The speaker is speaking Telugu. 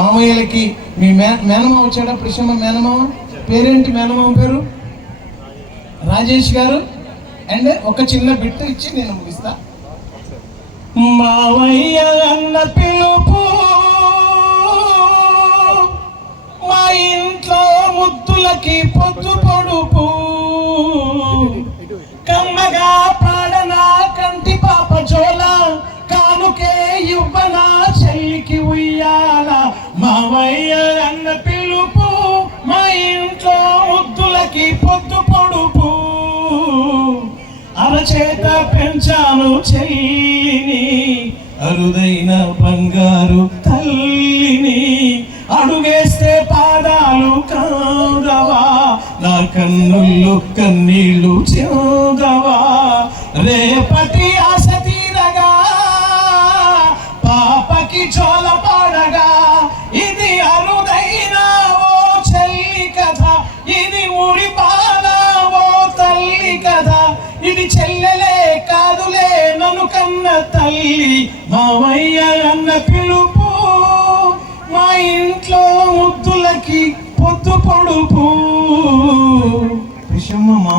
మామయ్యలకి మీ మేనమామ వచ్చాడా? ప్రిషమ్మ మేనమామ పేరేంటి? మేనమామ పేరు రాజేష్ గారు. అండ్ ఒక చిన్న బిట్టు ఇచ్చి నేను ముగిస్తా. మావయ్య అన్న పిలుపు మా ఇంట్లో ముద్దులకి పొద్దు పొడుపు, కమ్మగా పాడనా కంటి పాప జోల, కానుకే ఇవ్వనా చెల్లికి ఉయ్యాల. మావయ్య అన్న పిలుపు మా ఇంట్లో ముద్దులకి పొద్దు పొడుపు, అరచేత పెంచాను చెల్లిని, అరుదైన బంగారు తల్లిని, అడుగేస్తే పాదాలు కాదవా, నా కన్నుల్లో కన్నీళ్ళు చెందవా. రేపటి ఆశ తీరగా పాపకి జోల పాడగా, ఇది అరుదైన ఓ చెల్లి కథ, ఇది ముడిపాల ఓ తల్లి కథ, ఇది చెల్లెలే కాదులే నన్ను కన్న తల్లి. మావయ్య అన్న పిలుపు మా ఇంట్లో ముద్దులకి పొద్దు పొడుపు.